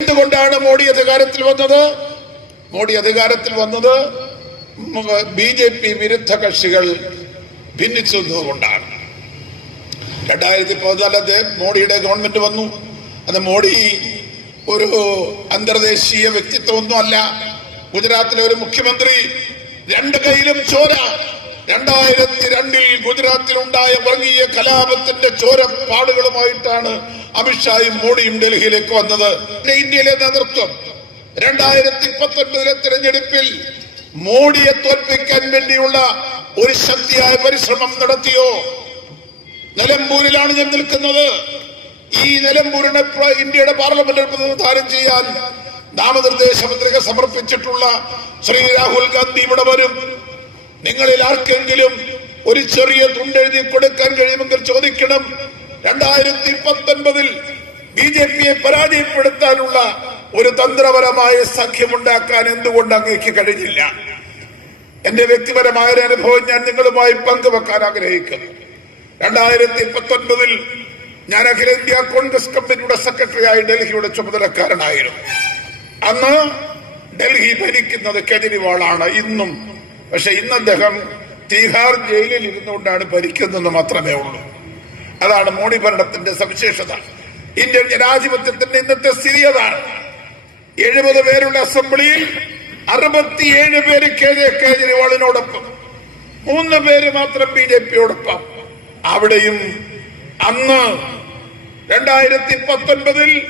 എന്തുകൊണ്ടാണ് മോഡി അധികാരത്തിൽ വന്നത്? മോഡി അധികാരത്തിൽ വന്നത് ബി ജെ പി വിരുദ്ധ കക്ഷികൾ ഭിന്നിച്ചു നിന്നതുകൊണ്ടാണ് രണ്ടായിരത്തി പതിനാല് അദ്ദേഹം മോഡിയുടെ ഗവൺമെന്റ് വന്നു. അത് മോഡി ഒരു അന്തർദേശീയ വ്യക്തിത്വമൊന്നും അല്ല ഗുജറാത്തിലെ ഒരു മുഖ്യമന്ത്രി രണ്ട് കൈയിലും ചോര. രണ്ടായിരത്തി രണ്ടിൽ ഗുജറാത്തിലുണ്ടായ വർഗീയ കലാപത്തിന്റെ ചോരപ്പാടുകളുമായിട്ടാണ് അമിത്ഷായും മോഡിയും ഡൽഹിയിലേക്ക് വന്നത്. ഇന്ത്യയിലെ നേതൃത്വം രണ്ടായിരത്തി പത്തൊൻപതിലെ തിരഞ്ഞെടുപ്പിൽ മോഡിയെ തോൽപ്പിക്കാൻ വേണ്ടിയുള്ള ഒരു ശക്തിയായ പരിശ്രമം നടത്തിയോ? നിലമ്പൂരിലാണ് ഞാൻ നിൽക്കുന്നത്. ഈ നിലമ്പൂരിനെ ഇന്ത്യയുടെ പാർലമെന്റിൽ പ്രതിനിധാനം ചെയ്യാൻ നാമനിർദ്ദേശ പത്രിക സമർപ്പിച്ചിട്ടുള്ള ശ്രീ രാഹുൽ ഗാന്ധി ഇവിടെ വരും. നിങ്ങളിൽ ആർക്കെങ്കിലും ഒരു ചെറിയ തുണ്ടെഴുതി കൊടുക്കാൻ കഴിയുമെങ്കിൽ ചോദിക്കണം. രണ്ടായിരത്തി പത്തൊൻപതിൽ ബി ജെ പിയെ പരാജയപ്പെടുത്താനുള്ള ഒരു തന്ത്രപരമായ സഖ്യമുണ്ടാക്കാൻ എന്തുകൊണ്ട് അങ്ങേക്ക് കഴിഞ്ഞില്ല? എന്റെ വ്യക്തിപരമായ ഒരു അനുഭവം ഞാൻ നിങ്ങളുമായി പങ്കുവെക്കാൻ ആഗ്രഹിക്കുന്നു. രണ്ടായിരത്തി പത്തൊൻപതിൽ ഞാൻ അഖിലേന്ത്യാ കോൺഗ്രസ് കമ്മിറ്റിയുടെ സെക്രട്ടറിയായി ഡൽഹിയുടെ ചുമതലക്കാരനായിരുന്നു. അന്ന് ഡൽഹി ഭരിക്കുന്നത് കെജ്രിവാളാണ്. ഇന്നും പക്ഷെ ഇന്ന് അദ്ദേഹം തീഹാർ ജയിലിൽ ഇരുന്നുകൊണ്ടാണ് ഭരിക്കുന്നതെന്ന് മാത്രമേ ഉള്ളൂ. അതാണ് മോഡി ഭരണത്തിന്റെ സവിശേഷത. ഇന്ത്യൻ ജനാധിപത്യത്തിന്റെ ഇന്നത്തെ സ്ഥിതി അതാണ്. എഴുപത് പേരുടെ അസംബ്ലിയിൽ അറുപത്തിയേഴ് പേര് കെ ജെ കേജ്രിവാളിനോടൊപ്പം മൂന്ന് പേര് മാത്രം ബി ജെ പിയോടൊപ്പം. അവിടെയും അന്ന് രണ്ടായിരത്തി പത്തൊൻപതിൽ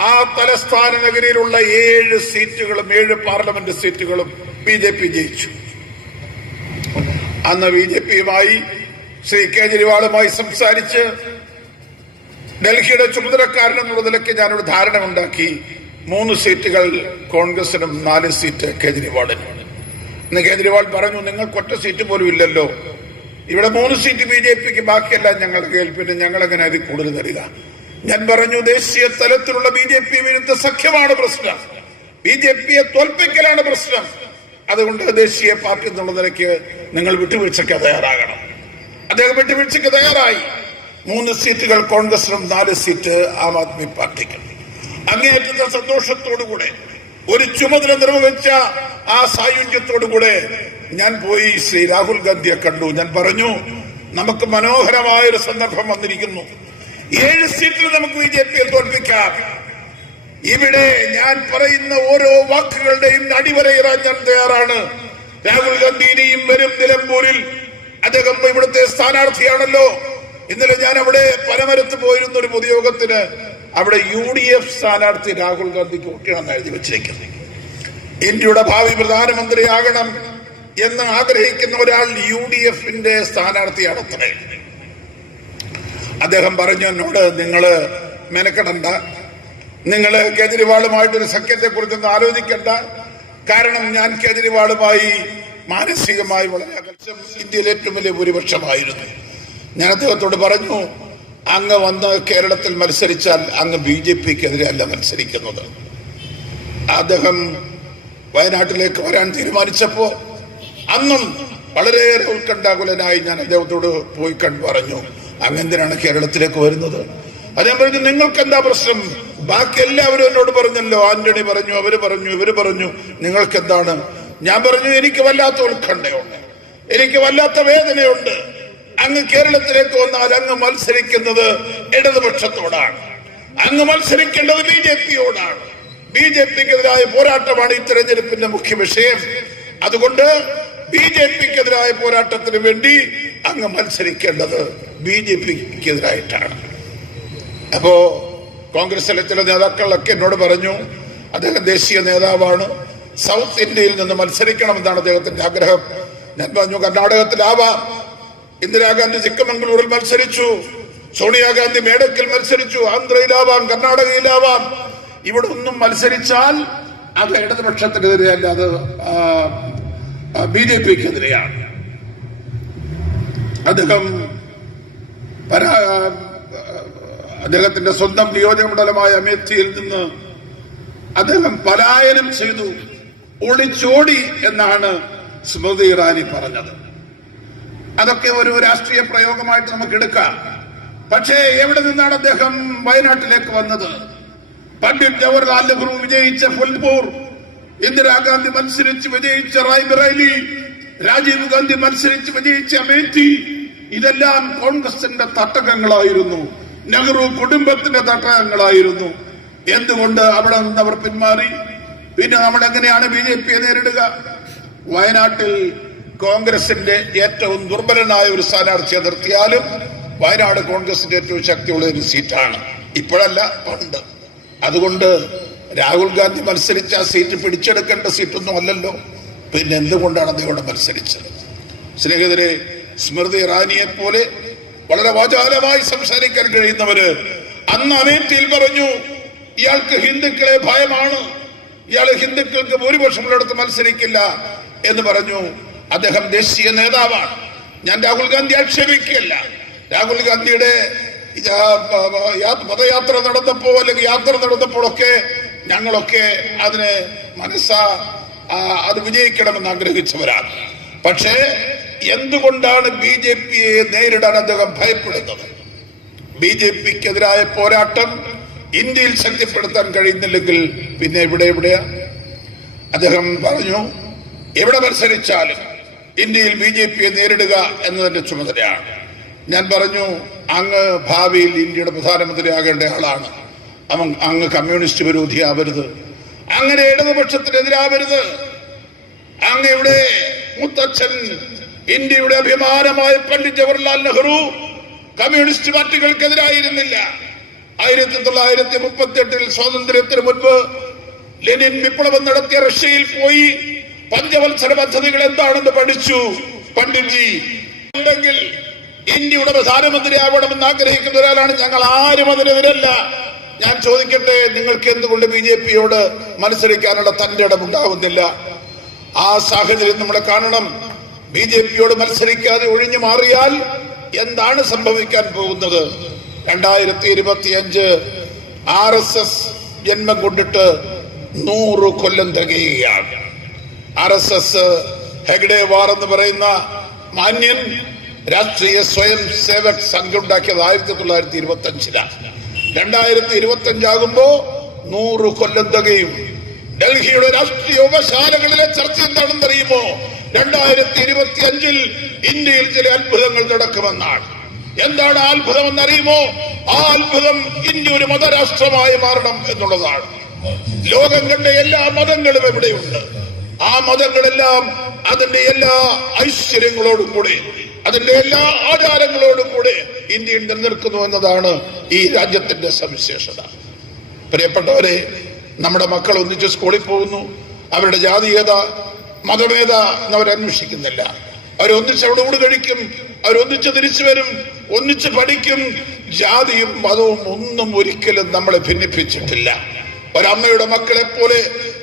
ആ തലസ്ഥാന നഗരിയിലുള്ള ഏഴ് സീറ്റുകളും ഏഴ് പാർലമെന്റ് സീറ്റുകളും ബി ജെ പി ജയിച്ചു. അന്ന് ബി ജെ പിയുമായി ശ്രീ കേജ്രിവാളുമായി സംസാരിച്ച് ഡൽഹിയുടെ ചുമതലക്കാരൻ എന്നുള്ള നിലയ്ക്ക് ഞാനൊരു ധാരണ ഉണ്ടാക്കി. മൂന്ന് സീറ്റുകൾ കോൺഗ്രസിനും നാല് സീറ്റ് കേജ്രിവാളിനും ഇന്ന് കേജ്രിവാൾ പറഞ്ഞു നിങ്ങൾക്ക് ഒറ്റ സീറ്റ് പോലും ഇല്ലല്ലോ. ഇവിടെ മൂന്ന് സീറ്റ് ബി ജെ പിക്ക് ബാക്കിയെല്ലാം ഞങ്ങൾ കേൾപ്പിട്ട് ഞങ്ങൾ എങ്ങനെ അതിൽ കൂടുതൽ തരിക? ഞാൻ പറഞ്ഞു ദേശീയ തലത്തിലുള്ള ബി ജെ പി വിരുദ്ധ സഖ്യമാണ് പ്രശ്നം. ബി ജെ പിയെ തോൽപ്പിക്കലാണ് പ്രശ്നം. അതുകൊണ്ട് ദേശീയ പാർട്ടി എന്നുള്ള നിലയ്ക്ക് നിങ്ങൾ വിട്ടുവീഴ്ചയ്ക്ക് തയ്യാറാകണം. അദ്ദേഹം വിട്ടുവീഴ്ചയ്ക്ക് തയ്യാറായി. മൂന്ന് സീറ്റുകൾ കോൺഗ്രസിനും നാല് സീറ്റ് ആം ആദ്മി പാർട്ടിക്കും. അങ്ങേയറ്റത്തെ സന്തോഷത്തോടുകൂടെ ഒരു ചുമതല നിർവഹിച്ച ആ സായുജ്യത്തോടുകൂടെ ഞാൻ പോയി ശ്രീ രാഹുൽ ഗാന്ധിയെ കണ്ടു. ഞാൻ പറഞ്ഞു നമുക്ക് മനോഹരമായ ഒരു സന്ദർഭം വന്നിരിക്കുന്നു. ഏഴ് സീറ്റിൽ നമുക്ക് ബി ജെ പിയെ തോൽപ്പിക്കാം. ഇവിടെ ഞാൻ പറയുന്ന ഓരോ വാക്കുകളുടെയും അടിവരയിടാൻ ഞാൻ തയ്യാറാണ്. രാഹുൽ ഗാന്ധി ഇനിയും വരും നിലമ്പൂരിൽ. അദ്ദേഹം ഇവിടുത്തെ സ്ഥാനാർത്ഥിയാണല്ലോ. ഇന്നലെ ഞാൻ അവിടെ പനമരത്ത് പോയിരുന്ന ഒരു പൊതുയോഗത്തിന്. അവിടെ യു ഡി എഫ് സ്ഥാനാർത്ഥി രാഹുൽ ഗാന്ധിക്ക് വോട്ടിയാണെന്ന് എഴുതി വെച്ചിരിക്കുന്നത് ഇന്ത്യയുടെ ഭാവി പ്രധാനമന്ത്രിയാകണം എന്ന് ആഗ്രഹിക്കുന്ന ഒരാൾ യു ഡി എഫിന്റെ സ്ഥാനാർത്ഥിയാണത്രേ അദ്ദേഹം പറഞ്ഞു എന്നോട് നിങ്ങൾ മെനക്കെടണ്ട. നിങ്ങൾ കേജ്രിവാളുമായിട്ടൊരു സഖ്യത്തെ കുറിച്ചൊന്നും ആലോചിക്കണ്ട. കാരണം ഞാൻ കേജ്രിവാളുമായി മാനസികമായി വളരെ അകൽച്ചം ഇന്ത്യയിൽ ഏറ്റവും വലിയ ഭൂരിപക്ഷമായിരുന്നു. ഞാൻ അദ്ദേഹത്തോട് പറഞ്ഞു അങ്ങ് വന്ന് കേരളത്തിൽ മത്സരിച്ചാൽ അങ്ങ് ബി ജെ പിക്കെതിരെ അല്ല മത്സരിക്കുന്നത്. അദ്ദേഹം വയനാട്ടിലേക്ക് വരാൻ തീരുമാനിച്ചപ്പോൾ അന്നും വളരെയേറെ ഉത്കണ്ഠാകുലനായി ഞാൻ അദ്ദേഹത്തോട് പോയി കണ്ടു പറഞ്ഞു അങ്ങെന്തിനാണ് കേരളത്തിലേക്ക് വരുന്നത്? അദ്ദേഹം പറഞ്ഞു നിങ്ങൾക്ക് എന്താ പ്രശ്നം? ബാക്കി എല്ലാവരും എന്നോട് പറഞ്ഞല്ലോ. ആന്റണി പറഞ്ഞു അവർ പറഞ്ഞു ഇവർ പറഞ്ഞു നിങ്ങൾക്ക് എന്താണ് ഞാൻ പറഞ്ഞു എനിക്ക് വല്ലാത്ത ഉത്കണ്ഠയുണ്ട്. എനിക്ക് വല്ലാത്ത വേദനയുണ്ട്. അങ്ങ് കേരളത്തിലേക്ക് വന്നാൽ അങ്ങ് മത്സരിക്കുന്നത് ഇടതുപക്ഷത്തോടാണ്. അങ്ങ് മത്സരിക്കേണ്ടത് ബി ജെ പിയോടാണ്. ബി ജെ പിക്കെതിരായ പോരാട്ടമാണ് ഈ തെരഞ്ഞെടുപ്പിന്റെ മുഖ്യ വിഷയം. അതുകൊണ്ട് ബി ജെ പിക്കെതിരായ പോരാട്ടത്തിന് വേണ്ടി അങ്ങ് മത്സരിക്കേണ്ടത് ബി ജെ പിക്കെതിരായിട്ടാണ്. അപ്പോ കോൺഗ്രസിലെ ചില നേതാക്കളൊക്കെ എന്നോട് പറഞ്ഞു അദ്ദേഹം ദേശീയ നേതാവാണ്. സൗത്ത് ഇന്ത്യയിൽ നിന്ന് മത്സരിക്കണമെന്നാണ് അദ്ദേഹത്തിന്റെ ആഗ്രഹം. ഞാൻ പറഞ്ഞു കർണാടകത്തിലാവാം. ഇന്ദിരാഗാന്ധി ചിക്കമംഗളൂരിൽ മത്സരിച്ചു. സോണിയാഗാന്ധി മേടക്കിൽ മത്സരിച്ചു. ആന്ധ്രയിലാവാം കർണാടകയിലാവാം. ഇവിടെ ഒന്നും മത്സരിച്ചാൽ അത് ഇടതുപക്ഷത്തിനെതിരെയല്ല അത് ബി ജെ പിക്ക് എതിരെയാണ് അദ്ദേഹം പരാ അദ്ദേഹത്തിന്റെ സ്വന്തം നിയോജക മണ്ഡലമായ അമേത്തിയിൽ നിന്ന് അദ്ദേഹം പലായനം ചെയ്തു. ഒളിച്ചോടി എന്നാണ് സ്മൃതി ഇറാനി പറഞ്ഞത്. അതൊക്കെ ഒരു രാഷ്ട്രീയ പ്രയോഗമായിട്ട് നമുക്ക് എടുക്കാം. പക്ഷേ എവിടെ നിന്നാണ് അദ്ദേഹം വയനാട്ടിലേക്ക് വന്നത്? പണ്ഡിറ്റ് ജവഹർലാൽ നെഹ്റു വിജയിച്ച ഫുൽപൂർ ഇന്ദിരാഗാന്ധി മത്സരിച്ച് വിജയിച്ച റായ്ബറേലി രാജീവ് ഗാന്ധി മത്സരിച്ച് വിജയിച്ച അമേത്തി ഇതെല്ലാം കോൺഗ്രസിന്റെ തട്ടകങ്ങളായിരുന്നു. നെഹ്റു കുടുംബത്തിന്റെ തട്ടകങ്ങളായിരുന്നു. എന്തുകൊണ്ട് അവിടെ നിന്ന് അവർ പിന്മാറി? പിന്നെ നമ്മൾ എങ്ങനെയാണ് ബി ജെ പിയെ നേരിടുക? വയനാട്ടിൽ കോൺഗ്രസിന്റെ ഏറ്റവും ദുർബലനായ ഒരു സ്ഥാനാർത്ഥിയെ നിർത്തിയാലും വയനാട് കോൺഗ്രസിന്റെ ഏറ്റവും ശക്തിയുള്ള ഒരു സീറ്റാണ്. ഇപ്പോഴല്ല പണ്ട്. അതുകൊണ്ട് രാഹുൽ ഗാന്ധി മത്സരിച്ച സീറ്റ് പിടിച്ചെടുക്കേണ്ട സീറ്റൊന്നും അല്ലല്ലോ. പിന്നെ എന്തുകൊണ്ടാണ് അദ്ദേഹം മത്സരിച്ചത്? സ്നേഹിതരെ സ്മൃതി ഇറാനിയെ പോലെ വളരെ വാചാലമായി സംസാരിക്കാൻ കഴിയുന്നവര്. അന്ന് അമേഠിയിൽ പറഞ്ഞു ഇയാൾക്ക് ഹിന്ദുക്കളെ ഭയമാണ്. ഇയാൾ ഹിന്ദുക്കൾക്ക് ഭൂരിപക്ഷമുള്ളിടത്ത് മത്സരിക്കില്ല എന്ന് പറഞ്ഞു. അദ്ദേഹം ദേശീയ നേതാവാണ്. ഞാൻ രാഹുൽ ഗാന്ധി ആക്ഷേപിക്കുകയല്ല. രാഹുൽ ഗാന്ധിയുടെ പദയാത്ര നടന്നപ്പോ അല്ലെങ്കിൽ യാത്ര നടന്നപ്പോഴൊക്കെ ഞങ്ങളൊക്കെ അതിന് മനസ്സാ അത് വിജയിക്കണമെന്ന് ആഗ്രഹിച്ചവരാണ്. പക്ഷേ എന്തുകൊണ്ടാണ് ബി ജെ പിയെ നേരിടാൻ അദ്ദേഹം ഭയപ്പെടുന്നത്? ബി ജെ പിക്കെതിരായ പോരാട്ടം ഇന്ത്യയിൽ ശക്തിപ്പെടുത്താൻ കഴിയുന്നില്ലെങ്കിൽ പിന്നെ ഇവിടെ എവിടെയാ? അദ്ദേഹം പറഞ്ഞു എവിടെ മത്സരിച്ചാലും ഇന്ത്യയിൽ ബി ജെ പിയെ നേരിടുക എന്നതിന്റെ ചുമതലയാണ്. ഞാൻ പറഞ്ഞു അങ്ങ് ഭാവിയിൽ ഇന്ത്യയുടെ പ്രധാനമന്ത്രിയാകേണ്ട ആളാണ്. അങ്ങ് കമ്മ്യൂണിസ്റ്റ് വിരോധിയാവരുത്. അങ്ങനെ ഇടതുപക്ഷത്തിനെതിരാവരുത്. അങ്ങ് ഇവിടെ മുത്തച്ഛൻ ഇന്ത്യയുടെ അഭിമാനമായ പണ്ഡിറ്റ് ജവഹർലാൽ നെഹ്റു കമ്മ്യൂണിസ്റ്റ് പാർട്ടികൾക്കെതിരായിരുന്നില്ല. ആയിരത്തി തൊള്ളായിരത്തി മുപ്പത്തി എട്ടിൽ സ്വാതന്ത്ര്യത്തിന് മുൻപ് ലെനിൻ വിപ്ലവം നടത്തിയ റഷ്യയിൽ പോയി പഞ്ചവത്സര പദ്ധതികൾ എന്താണെന്ന് പഠിച്ചു. പണ്ഡിറ്റ്ജി ഉണ്ടെങ്കിൽ ഇന്ത്യയുടെ പ്രധാനമന്ത്രിയാകണമെന്ന് ആഗ്രഹിക്കുന്ന ഒരാളാണ് ഞങ്ങൾ. ആരും അതിനെതിരല്ല. ഞാൻ ചോദിക്കട്ടെ നിങ്ങൾക്ക് എന്തുകൊണ്ട് ബി ജെ പിയോട് മത്സരിക്കാനുള്ള തന്റെ ഇടമുണ്ടാവുന്നില്ല ആ സാഹചര്യം നമ്മളെ കാണണം. ബി ജെ പിയോട് മത്സരിക്കാതെ ഒഴിഞ്ഞു മാറിയാൽ എന്താണ് സംഭവിക്കാൻ പോകുന്നത്? രണ്ടായിരത്തി ഇരുപത്തിയഞ്ച് ആർ എസ് എസ് ജന്മം കൊണ്ടിട്ട് നൂറ് കൊല്ലം തികയുകയാണ്. ആർ എസ് എസ് ഹെഗ്ഡേവാർ എന്ന് പറയുന്ന മാന്യൻ രാഷ്ട്രീയ സ്വയം സേവക് സംഘം ഉണ്ടാക്കിയത് ആയിരത്തി തൊള്ളായിരത്തി ഇരുപത്തി അഞ്ചിലാണ് രണ്ടായിരത്തി ഇരുപത്തി അഞ്ചാകുമ്പോ നൂറ് കൊല്ലം തികയും. ഡൽഹിയുടെ രാഷ്ട്രീയ ഉപശാലകളിലെ ചർച്ച എന്താണെന്ന് അറിയുമോ രണ്ടായിരത്തി ഇരുപത്തി അഞ്ചിൽ ഇന്ത്യയിൽ ചില അത്ഭുതങ്ങൾ നടക്കുമെന്നാണ് എന്താണ് അത്ഭുതം എന്നറിയുമോ ആ അത്ഭുതം ഇന്ത്യ ഒരു മതരാഷ്ട്രമായി മാറണം എന്നുള്ളതാണ്. ലോകം കണ്ട എല്ലാ മതങ്ങളും എവിടെയുണ്ട്? ആ മതങ്ങളെല്ലാം അതിന്റെ എല്ലാ ഐശ്വര്യങ്ങളോടും കൂടെ അതിന്റെ എല്ലാ ആചാരങ്ങളോടും കൂടെ ഇന്ത്യയിൽ നിലനിൽക്കുന്നു എന്നതാണ് ഈ രാജ്യത്തിന്റെ സവിശേഷത. പ്രിയപ്പെട്ടവരെ നമ്മുടെ മക്കൾ ഒന്നിച്ച് സ്കൂളിൽ പോകുന്നു. അവരുടെ ജാതീയത മതമേത അവരന്വേഷിക്കുന്നില്ല. അവരൊന്നിച്ച് അവിടെ ഊട് കഴിക്കും അവരൊന്നിച്ച് തിരിച്ചു വരും ഒന്നിച്ച് പഠിക്കും. ജാതിയും മതവും ഒന്നും ഒരിക്കലും നമ്മളെ ഭിന്നിപ്പിച്ചിട്ടില്ല. ഒരമ്മയുടെ മക്കളെ പോലെ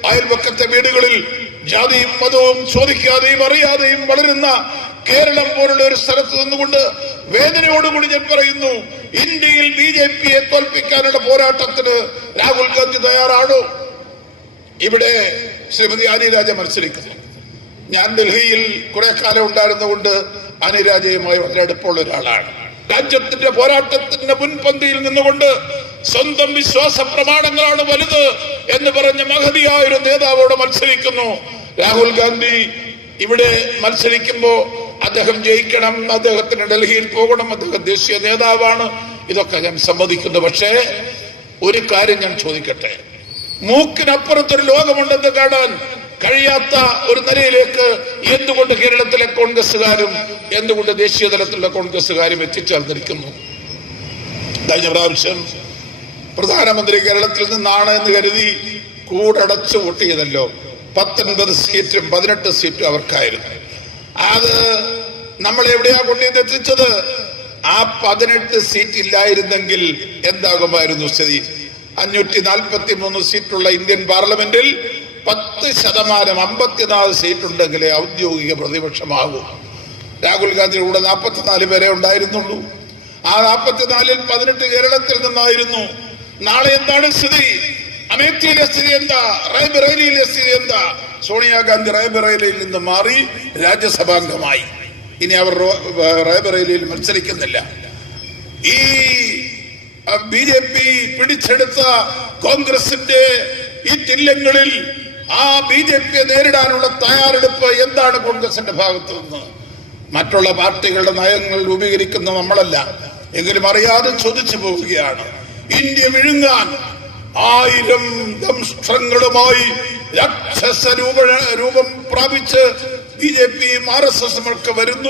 അയൽപക്കത്തെ വീടുകളിൽ ജാതിയും മതവും ചോദിക്കാതെയും അറിയാതെയും വളരുന്ന കേരളം പോലുള്ള ഒരു സ്ഥലത്ത് നിന്നുകൊണ്ട് വേദനയോടുകൂടി ഞാൻ പറയുന്നു ഇന്ത്യയിൽ ബി ജെ പിയെ തോൽപ്പിക്കാനുള്ള പോരാട്ടത്തിന് രാഹുൽ ഗാന്ധി തയ്യാറാണോ? ഇവിടെ ശ്രീമതി അനിരാജ മത്സരിക്കുന്നു. ഞാൻ ഡൽഹിയിൽ കുറെ കാലം ഉണ്ടായിരുന്നുകൊണ്ട് അനുരാജയുമായി വളരെ അടുപ്പമുള്ള ഒരാളാണ്. രാജ്യത്തിന്റെ പോരാട്ടത്തിന്റെ മുൻപന്തിയിൽ നിന്നുകൊണ്ട് സ്വന്തം വിശ്വാസ പ്രമാണങ്ങളാണ് വലുത് എന്ന് പറഞ്ഞ മഹതിയായ ഒരു നേതാവോട് മത്സരിക്കുന്നു. രാഹുൽ ഗാന്ധി ഇവിടെ മത്സരിക്കുമ്പോ അദ്ദേഹം ജയിക്കണം അദ്ദേഹത്തിന് ഡൽഹിയിൽ പോകണം അദ്ദേഹം ദേശീയ നേതാവാണ്. ഇതൊക്കെ ഞാൻ സമ്മതിക്കുന്നു. പക്ഷേ ഒരു കാര്യം ഞാൻ ചോദിക്കട്ടെ. മൂക്കിനപ്പുറത്തൊരു ലോകമുണ്ടെന്ന് കാണാൻ കഴിയാത്ത ഒരു നിലയിലേക്ക് എന്തുകൊണ്ട് കേരളത്തിലെ കോൺഗ്രസ്സുകാരും എന്തുകൊണ്ട് ദേശീയ തലത്തിലുള്ള കോൺഗ്രസ്സുകാരും എത്തിച്ചേർന്നിരിക്കുന്നു കഴിഞ്ഞ പ്രാവശ്യം പ്രധാനമന്ത്രി കേരളത്തിൽ നിന്നാണ് എന്ന് കരുതി കൂടടച്ചു വോട്ടിയതല്ലോ പത്തൊൻപത് സീറ്റും പതിനെട്ട് സീറ്റും അവർക്കായിരുന്നു. അത് നമ്മൾ എവിടെയാ കൊണ്ടുവന്ന് എത്തിച്ചത്? ആ പതിനെട്ട് സീറ്റ് ഇല്ലായിരുന്നെങ്കിൽ എന്താകുമായിരുന്നു സ്ഥിതി? അഞ്ഞൂറ്റി നാൽപ്പത്തി മൂന്ന് സീറ്റുള്ള ഇന്ത്യൻ പാർലമെന്റിൽ പത്ത് ശതമാനം അമ്പത്തിനാല് സീറ്റ് ഉണ്ടെങ്കിലേ ഔദ്യോഗിക പ്രതിപക്ഷമാകൂ. രാഹുൽ ഗാന്ധിയുടെ കൂടെ നാൽപ്പത്തിനാല് പേരെ ഉണ്ടായിരുന്നുള്ളൂ. ആ നാൽപ്പത്തിനാലിൽ പതിനെട്ട് കേരളത്തിൽ നിന്നായിരുന്നു. നാളെ എന്താണ് സ്ഥിതി? അമേത്തിയിലെ സ്ഥിതി എന്താ? റായ്ബറേലിയിലെ സ്ഥിതി എന്താ? സോണിയാഗാന്ധി റായ്ബറേലിയിൽ നിന്ന് മാറി രാജ്യസഭാംഗമായി. ഇനി അവർ റായ്ബറേലിയിൽ മത്സരിക്കുന്നില്ല. ഈ ബി ജെ പി പിടിച്ചെടുത്ത കോൺഗ്രസിന്റെ ഈ ചില്ലങ്ങളിൽ ആ ബി ജെ പിയെ നേരിടാനുള്ള തയ്യാറെടുപ്പ് എന്താണ് കോൺഗ്രസിന്റെ ഭാഗത്തു നിന്ന്? മറ്റുള്ള പാർട്ടികളുടെ നയങ്ങൾ രൂപീകരിക്കുന്ന നമ്മളല്ല. എങ്കിലും അറിയാതെ ചോദിച്ചു പോവുകയാണ്. ഇന്ത്യ വിഴുങ്ങാൻ ആയിരം ദംഷ്ട്രങ്ങളുമായി രാക്ഷസ രൂപ രൂപം പ്രാപിച്ച് ബി ജെ പിയും ആർ എസ് എസും ഒക്കെ വരുന്നു.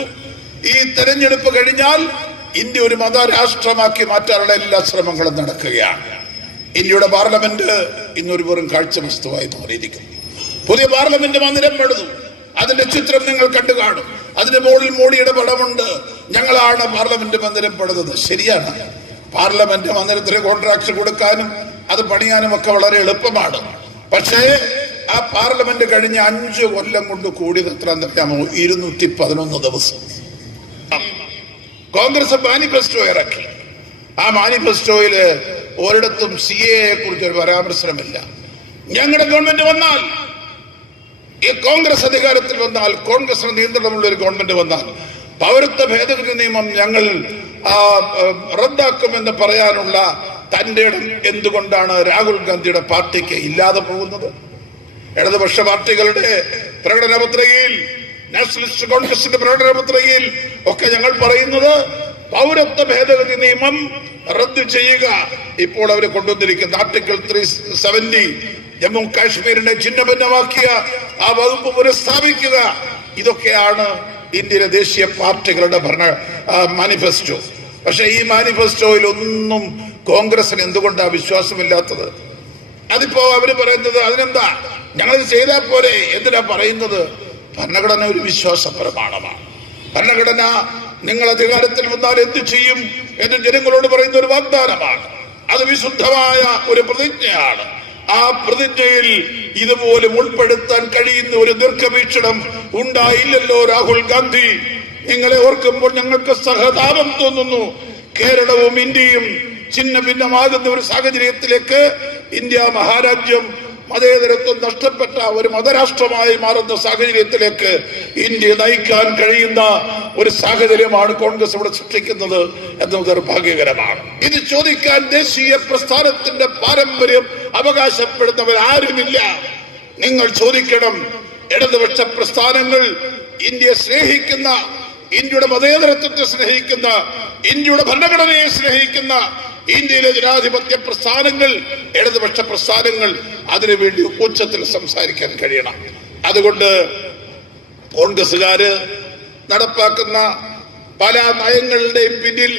ഈ തെരഞ്ഞെടുപ്പ് കഴിഞ്ഞാൽ ഇന്ത്യ ഒരു മതരാഷ്ട്രമാക്കി മാറ്റാനുള്ള എല്ലാ ശ്രമങ്ങളും നടക്കുകയാണ്. ഇന്ത്യയുടെ പാർലമെന്റ് ഇന്നൊരു വെറും കാഴ്ച വസ്തുവായി മാറിയിരിക്കുന്നു പുതിയ പാർലമെന്റ് മന്ദിരം പെടുന്നു അതിന്റെ ചിത്രം നിങ്ങൾ കണ്ടു കാണും. അതിന്റെ മുകളിൽ മോഡിയുടെ പടമുണ്ട്. ഞങ്ങളാണ് പാർലമെന്റ് മന്ദിരം പണിതത്. ശരിയാണ്. പാർലമെന്റ് മന്ദിരത്തിന് കോൺട്രാക്ട് കൊടുക്കാനും അത് പണിയാനും ഒക്കെ വളരെ എളുപ്പമാണ്. പക്ഷേ ആ പാർലമെന്റ് കഴിഞ്ഞ അഞ്ച് കൊല്ലം കൊണ്ട് കൂടിയത് എത്ര അറിയാമോ? ഇരുന്നൂറ്റി പതിനൊന്ന് ദിവസം. കോൺഗ്രസ് മാനിഫെസ്റ്റോ ഇറക്കി. ആ മാനിഫെസ്റ്റോയിൽ ഒരിടത്തും സി എ കുറിച്ച് ഒരു പരാമർശനമില്ല. ഞങ്ങളുടെ ഗവൺമെന്റ് വന്നാൽ ഈ കോൺഗ്രസ് അധികാരത്തിൽ വന്നാൽ കോൺഗ്രസിന് നിയന്ത്രണമുള്ള ഒരു ഗവൺമെന്റ് വന്നാൽ പൗരത്വ ഭേദഗതി നിയമം ഞങ്ങൾ റദ്ദാക്കുമെന്ന് പറയാനുള്ള തന്റെ ഇടം എന്തുകൊണ്ടാണ് രാഹുൽ ഗാന്ധിയുടെ പാർട്ടിക്ക് ഇല്ലാതെ പോകുന്നത്? ഇടതുപക്ഷ പാർട്ടികളുടെ പ്രകടന പത്രികയിൽ നാഷണലിസ്റ്റ് കോൺഗ്രസിന്റെ പ്രകടന പത്രികയിൽ ഒക്കെ ഞങ്ങൾ പറയുന്നത് പൗരത്വ ഭേദഗതി നിയമം റദ്ദു ചെയ്യുക. ഇപ്പോൾ അവർ കൊണ്ടുവന്നിരിക്കുന്ന ആർട്ടിക്കിൾ ത്രീ സെവന്റി ജമ്മു കാശ്മീരിനെ ഛിന്നഭിന്നമാക്കിയ ആ വകുപ്പ് പുനഃസ്ഥാപിക്കുക. ഇതൊക്കെയാണ് ഇന്ത്യയിലെ ദേശീയ പാർട്ടികളുടെ ഭരണ മാനിഫെസ്റ്റോ പക്ഷെ ഈ മാനിഫെസ്റ്റോയിൽ ഒന്നും കോൺഗ്രസിന് എന്തുകൊണ്ടാണ് വിശ്വാസമില്ലാത്തത്? അതിപ്പോ അവർ പറയുന്നത് അതിനെന്താ? ഞങ്ങൾ ചെയ്താൽ പോരെ എന്തിനാ പറയുന്നത്? ഭരണഘടന ഒരു വിശ്വാസ പ്രമാണമാണ്. ഭരണഘടന നിങ്ങൾ അധികാരത്തിൽ വന്നാൽ എന്ത് ചെയ്യും എന്ന് ജനങ്ങളോട് പറയുന്ന ഒരു വാഗ്ദാനമാണ്. അത് വിശുദ്ധമായ ഒരു പ്രതിജ്ഞയാണ്. ആ പ്രതിജ്ഞയിൽ ഇതുപോലും ഉൾപ്പെടുത്താൻ കഴിയുന്ന ഒരു ദീർഘവീക്ഷണം ഉണ്ടായില്ലല്ലോ രാഹുൽ ഗാന്ധി. നിങ്ങളെ ഓർക്കുമ്പോൾ ഞങ്ങൾക്ക് സഹതാപം തോന്നുന്നു. കേരളവും ഇന്ത്യയും ഛിന്ന ഭിന്നമാകുന്ന ഒരു സാഹചര്യത്തിലേക്ക് ഇന്ത്യ മഹാരാജ്യം മതേതരത്വം നഷ്ടപ്പെട്ട ഒരു മതരാഷ്ട്രമായി മാറുന്ന സാഹചര്യത്തിലേക്ക് ഇന്ത്യ നയിക്കാൻ കഴിയുന്ന ഒരു സാഹചര്യമാണ് കോൺഗ്രസ് ഇവിടെ സൃഷ്ടിക്കുന്നത് എന്നത് നിർഭാഗ്യകരമാണ് ഇത് ചോദിക്കാൻ ദേശീയ പ്രസ്ഥാനത്തിന്റെ പാരമ്പര്യം അവകാശപ്പെടുന്നവർ ആരുമില്ല. നിങ്ങൾ ചോദിക്കണം ഇടതുപക്ഷ പ്രസ്ഥാനങ്ങൾ ഇന്ത്യയെ സ്നേഹിക്കുന്ന ഇന്ത്യയുടെ മതേതരത്വത്തെ സ്നേഹിക്കുന്ന ഇന്ത്യയുടെ ഭരണഘടനയെ സ്നേഹിക്കുന്ന ഇന്ത്യയിലെ ജനാധിപത്യ പ്രസ്ഥാനങ്ങൾ ഇടതുപക്ഷ പ്രസ്ഥാനങ്ങൾ അതിനുവേണ്ടി ഉച്ചത്തിൽ സംസാരിക്കാൻ കഴിയണം. അതുകൊണ്ട് കോൺഗ്രസുകാര് നടപ്പാക്കുന്ന പല നയങ്ങളുടെയും പിന്നിൽ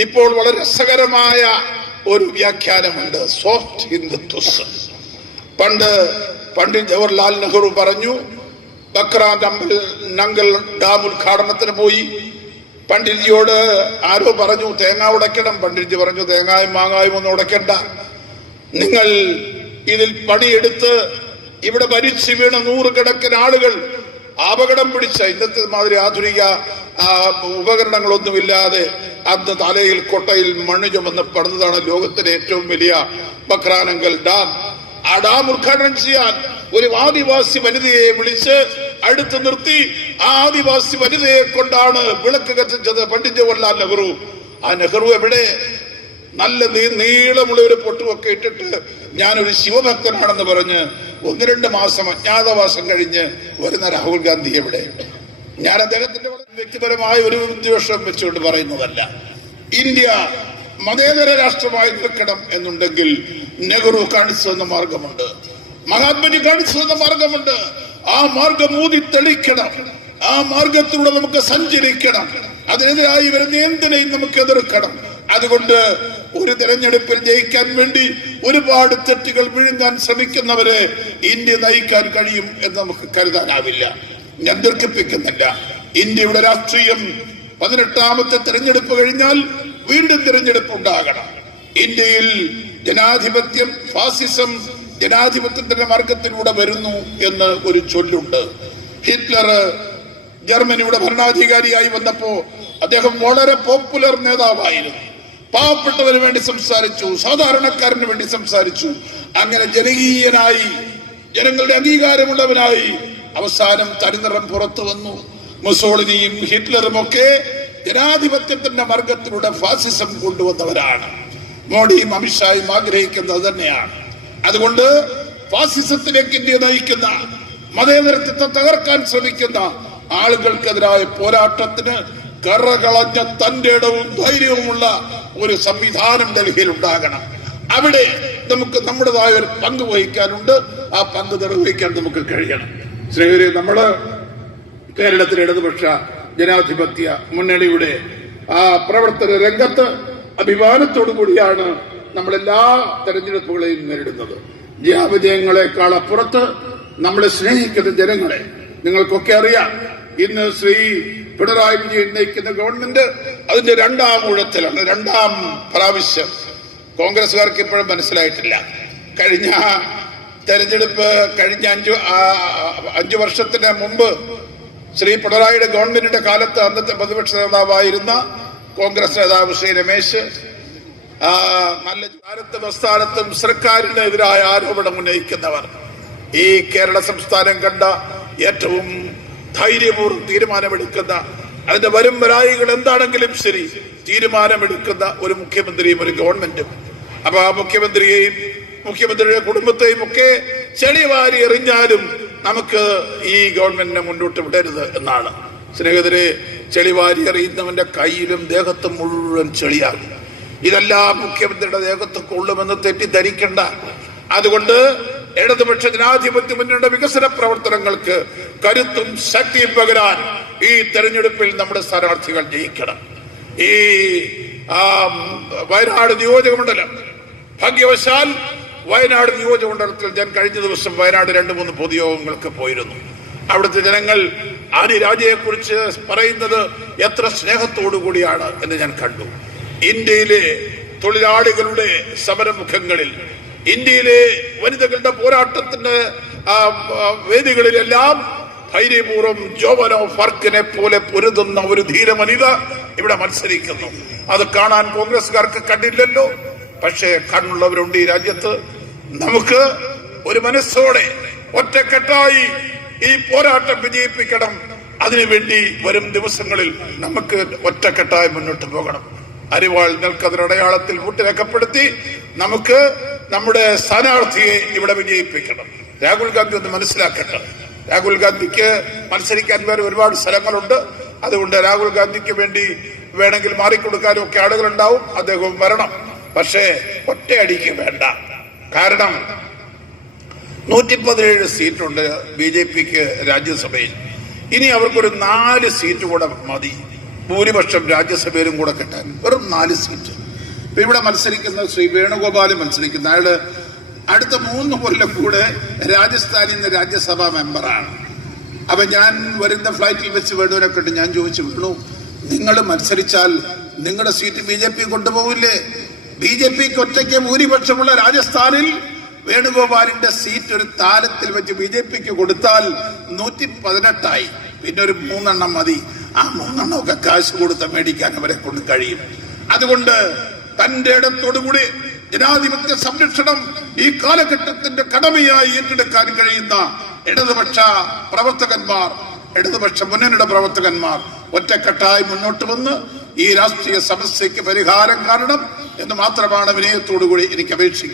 ഇപ്പോൾ വളരെ രസകരമായ ഒരു വ്യാഖ്യാനമുണ്ട് സോഫ്റ്റ് ഹിന്ദുത്വസ് പണ്ട് പണ്ഡിറ്റ് ജവഹർലാൽ നെഹ്റു പറഞ്ഞു ബക്രാ നമ്പൽ നങ്കൽ ഡാം ഉദ്ഘാടനത്തിന് പോയി പണ്ഡിറ്റ്ജിയോട് ആരോ പറഞ്ഞു തേങ്ങ ഉടയ്ക്കണം പണ്ഡിറ്റ്ജി പറഞ്ഞു തേങ്ങായും മാങ്ങായും ഒന്നും ഉടയ്ക്കണ്ട നിങ്ങൾ ഇതിൽ പണിയെടുത്ത് ഇവിടെ മരിച്ചു വീണ നൂറുകണക്കിന് ആളുകൾ അപകടം പിടിച്ച ഇന്നത്തെ മാതിരി ആധുനിക ഉപകരണങ്ങളൊന്നുമില്ലാതെ അന്ന് തലയിൽ കൊട്ടയിൽ മണ്ണ് ചുമന്ന് പണിതാണ് ലോകത്തിലെ ഏറ്റവും വലിയ ബക്രാനങ്കൽ ഡാം. ആ ഡാം ഉദ്ഘാടനം ചെയ്യാൻ ഒരു ആദിവാസി വനിതയെ വിളിച്ച് അടുത്ത് നിർത്തി. ആ ആദിവാസി വനിതയെ കൊണ്ടാണ് വിളക്ക് കത്തിച്ചത് പണ്ഡിറ്റ് ജവഹർലാൽ നെഹ്റു. ആ നെഹ്റു എവിടെ? നല്ല നീളമുള്ള ഒരു പൊട്ടുമൊക്കെ ഇട്ടിട്ട് ഞാനൊരു ശിവഭക്തനാണെന്ന് പറഞ്ഞ് ഒന്ന് രണ്ട് മാസം അജ്ഞാതവാസം കഴിഞ്ഞ് വരുന്ന രാഹുൽ ഗാന്ധി എവിടെ? ഞാൻ അദ്ദേഹത്തിന്റെ വ്യക്തിപരമായ ഒരു ഉദ്ദേശം വെച്ചുകൊണ്ട് പറയുന്നതല്ല. ഇന്ത്യ മതേതര രാഷ്ട്രമായി നിൽക്കണം എന്നുണ്ടെങ്കിൽ നെഹ്റു കാണിച്ചു തന്ന മാർഗമുണ്ട്. മഹാത്മജി കാണിച്ചു തന്ന മാർഗമുണ്ട്. ആ മാർഗം ഊതി തെളിക്കണം. ആ മാർഗത്തിലൂടെ നമുക്ക് സഞ്ചരിക്കണം. അതിനെതിരായി വരുന്ന എന്തിനേയും നമുക്ക് എതിർക്കണം. അതുകൊണ്ട് ഒരു തെരഞ്ഞെടുപ്പിൽ ജയിക്കാൻ വേണ്ടി ഒരുപാട് തെറ്റുകൾ വിഴുങ്ങാൻ ശ്രമിക്കുന്നവരെ ഇന്ത്യ നയിക്കാൻ കഴിയും എന്ന് നമുക്ക് കരുതാനാവില്ല. ഞാൻ ദീർഘിപ്പിക്കുന്നില്ല. ഇന്ത്യയുടെ രാഷ്ട്രീയം പതിനെട്ടാമത്തെ തെരഞ്ഞെടുപ്പ് കഴിഞ്ഞാൽ വീണ്ടും തിരഞ്ഞെടുപ്പ് ഉണ്ടാകണം. ഇന്ത്യയിൽ ജനാധിപത്യം ഫാസിസം ജനാധിപത്യത്തിന്റെ മാർഗത്തിലൂടെ വരുന്നു എന്ന് ഒരു ചൊല്ലുണ്ട്. ഹിറ്റ്ലർ ജർമ്മനിയുടെ ഭരണാധികാരിയായി വന്നപ്പോ അദ്ദേഹം വളരെ പോപ്പുലർ നേതാവായിരുന്നു. പാവപ്പെട്ടവന് വേണ്ടി സംസാരിച്ചു സാധാരണക്കാരന് വേണ്ടി സംസാരിച്ചു. അങ്ങനെ ജനകീയനായി ജനങ്ങളുടെ അംഗീകാരമുള്ളവനായി അവസാനം തനിനിറം പുറത്തു വന്നു. മുസോളിനിയും ഹിറ്റ്ലറും ഒക്കെ ജനാധിപത്യത്തിന്റെ മാർഗത്തിലൂടെ ഫാസിസം കൊണ്ടുവന്നവരാണ്. മോഡിയും അമിത്ഷായും ആഗ്രഹിക്കുന്നത് തന്നെയാണ്. അതുകൊണ്ട് ഫാസിസത്തിലേക്ക് ഇന്ത്യ നയിക്കുന്ന മതേതരത്വത്തെ തകർക്കാൻ ശ്രമിക്കുന്ന ആളുകൾക്കെതിരായ പോരാട്ടത്തിന് കറകളഞ്ഞ തന്റെ ഇടവും ധൈര്യവുമുള്ള ഒരു സംവിധാനം ഡൽഹിയിൽ ഉണ്ടാകണം അവിടെ നമുക്ക് നമ്മുടേതായ ഒരു പങ്ക് വഹിക്കാനുണ്ട്. ആ പങ്ക് നിർവഹിക്കാൻ നമുക്ക് കഴിയണം. സ്നേഹരെ നമ്മൾ കേരളത്തിലെ ഇടതുപക്ഷ ജനാധിപത്യ മുന്നണിയുടെ ആ പ്രവർത്തന രംഗത്ത് അഭിമാനത്തോടു കൂടിയാണ് നമ്മൾ എല്ലാ തെരഞ്ഞെടുപ്പുകളെയും നേരിടുന്നത്. ജയാപജയങ്ങളെക്കാൾ അപ്പുറത്ത് നമ്മളെ സ്നേഹിക്കുന്ന ജനങ്ങളെ നിങ്ങൾക്കൊക്കെ അറിയാം. ഇന്ന് ശ്രീ പിണറായി വിജയൻ നയിക്കുന്ന ഗവൺമെന്റ് അതിന്റെ രണ്ടാം ഊഴത്തിലാണ് രണ്ടാം പ്രാവശ്യം. കോൺഗ്രസുകാർക്ക് ഇപ്പോഴും മനസ്സിലായിട്ടില്ല. കഴിഞ്ഞ തെരഞ്ഞെടുപ്പ് കഴിഞ്ഞ അഞ്ചു അഞ്ചു വർഷത്തിന് മുമ്പ് ശ്രീ പിണറായിയുടെ ഗവൺമെന്റിന്റെ കാലത്ത് അന്നത്തെ പ്രതിപക്ഷ നേതാവായിരുന്ന കോൺഗ്രസ് നേതാവ് ശ്രീ രമേശ് നല്ല കാലത്തും പ്രസ്ഥാനത്തും സർക്കാരിനെതിരായ ആരോപണം ഉന്നയിക്കുന്നവർ. ഈ കേരള സംസ്ഥാനം കണ്ട ഏറ്റവും ധൈര്യപൂർവം തീരുമാനമെടുക്കുന്ന അതിന്റെ വരും വരായികൾ എന്താണെങ്കിലും ശരി തീരുമാനമെടുക്കുന്ന ഒരു മുഖ്യമന്ത്രിയും ഒരു ഗവൺമെന്റും. അപ്പൊ ആ മുഖ്യമന്ത്രിയെയും മുഖ്യമന്ത്രിയുടെ കുടുംബത്തെയും ഒക്കെ ചെളി വാരി എറിഞ്ഞാലും നമുക്ക് ഈ ഗവൺമെന്റിനെ മുന്നോട്ട് വിടരുത് എന്നാണ്. സ്നേഹിതരെ ചെളി വാരി എറിയുന്നവന്റെ കയ്യിലും ദേഹത്തും മുഴുവൻ ചെളിയാകും. ഇതെല്ലാം മുഖ്യമന്ത്രിയുടെ ദേഹത്ത് കൊള്ളുമെന്ന് തെറ്റിദ്ധരിക്കണ്ട. അതുകൊണ്ട് ഇടതുപക്ഷ ജനാധിപത്യ മുന്നണിയുടെ വികസന പ്രവർത്തനങ്ങൾക്ക് കരുത്തും ശക്തിയും പകരാൻ ഈ തെരഞ്ഞെടുപ്പിൽ നമ്മുടെ സ്ഥാനാർത്ഥികൾ ജയിക്കണം. ഈ വയനാട് നിയോജകമണ്ഡലം ഭാഗ്യവശാൽ വയനാട് നിയോജകമണ്ഡലത്തിൽ ഞാൻ കഴിഞ്ഞ ദിവസം വയനാട് രണ്ട് മൂന്ന് പൊതുയോഗങ്ങൾക്ക് പോയിരുന്നു. അവിടുത്തെ ജനങ്ങൾ കുറിച്ച് പറയുന്നത് എത്ര സ്നേഹത്തോടു കൂടിയാണ് എന്ന് ഞാൻ കണ്ടു. ഇന്ത്യയിലെ തൊഴിലാളികളുടെ സമരമുഖങ്ങളിൽ ഇന്ത്യയിലെ വനിതകളുടെ ആ, വേദികളിലെല്ലാം ധൈര്യപൂർവം ജോവനോ ഫർക്കിനെ പോലെ പൊരുതുന്ന ഒരു ധീര വനിത ഇവിടെ മത്സരിക്കുന്നു. അത് കാണാൻ കോൺഗ്രസ്സുകാർക്ക് കണ്ടില്ലല്ലോ. പക്ഷേ കണ്ണുള്ളവരുണ്ട് ഈ രാജ്യത്ത്. നമുക്ക് ഒരു മനസ്സോടെ ഒറ്റക്കെട്ടായി ഈ പോരാട്ടം വിജയിപ്പിക്കണം. അതിനുവേണ്ടി വരും ദിവസങ്ങളിൽ നമുക്ക് ഒറ്റക്കെട്ടായി മുന്നോട്ട് പോകണം. അരിവാൾ നെൽക്കതിരടയാളത്തിൽ കൂട്ടിരക്കപ്പെടുത്തി നമുക്ക് നമ്മുടെ സ്ഥാനാർത്ഥിയെ ഇവിടെ വിജയിപ്പിക്കണം. രാഹുൽ ഗാന്ധി ഒന്ന് മനസ്സിലാക്കട്ടെ. രാഹുൽ ഗാന്ധിക്ക് മത്സരിക്കാൻ വേറെ ഒരുപാട് സ്ഥലങ്ങളുണ്ട്. അതുകൊണ്ട് രാഹുൽ ഗാന്ധിക്ക് വേണ്ടി വേണമെങ്കിൽ മാറിക്കൊടുക്കാനും ഒക്കെ ആളുകളുണ്ടാവും. അദ്ദേഹവും വരണം. പക്ഷേ ഒറ്റയടിക്ക് വേണ്ട. കാരണം നൂറ്റി പതിനേഴ് സീറ്റുണ്ട് ബി ജെ പിക്ക് രാജ്യസഭയിൽ. ഇനി അവർക്കൊരു നാല് സീറ്റ് കൂടെ മതി. ഭൂരിപക്ഷം രാജ്യസഭയിലും കൂടെ കിട്ടാൻ. വെറും നാല് സീറ്റ്. ഇപ്പൊ ഇവിടെ മത്സരിക്കുന്ന ശ്രീ വേണുഗോപാൽ മത്സരിക്കുന്ന. അയാൾ അടുത്ത മൂന്ന് കൊല്ലം കൂടെ രാജസ്ഥാനിൽ നിന്ന് രാജ്യസഭാ മെമ്പറാണ്. അപ്പൊ ഞാൻ വരുന്ന ഫ്ലൈറ്റിൽ വെച്ച് വേണുവിനെ കണ്ട് ഞാൻ ചോദിച്ചു വേണു നിങ്ങൾ മത്സരിച്ചാൽ നിങ്ങളുടെ സീറ്റ് ബി ജെ പി കൊണ്ടുപോകില്ലേ ബി ജെ പിക്ക് ഒറ്റയ്ക്ക് ഭൂരിപക്ഷമുള്ള രാജസ്ഥാനിൽ വേണുഗോപാലിന്റെ സീറ്റ് ഒരു താരത്തിൽ വെച്ച് ബി ജെ പിക്ക് കൊടുത്താൽ നൂറ്റി പതിനെട്ടായി പിന്നെ ഒരു മൂന്നെണ്ണം മതി. ആ മൂന്നെണ്ണമൊക്കെ കാശ് കൊടുത്ത് മേടിക്കാൻ അവരെ കൊണ്ട് കഴിയും. അതുകൊണ്ട് തന്റെ ഇടത്തോടുകൂടി ജനാധിപത്യ സംരക്ഷണം ഈ കാലഘട്ടത്തിന്റെ കടമയായി ഏറ്റെടുക്കാൻ കഴിയുന്ന ഇടതുപക്ഷ പ്രവർത്തകന്മാർ ഇടതുപക്ഷ മുന്നണിയുടെ പ്രവർത്തകന്മാർ ഒറ്റക്കെട്ടായി മുന്നോട്ട് വന്ന് ഈ രാഷ്ട്രീയ സമസ്യയ്ക്ക് പരിഹാരം കാണണം എന്ന് മാത്രമാണ് വിനയത്തോടുകൂടി എനിക്ക് അപേക്ഷിക്കുന്നത്.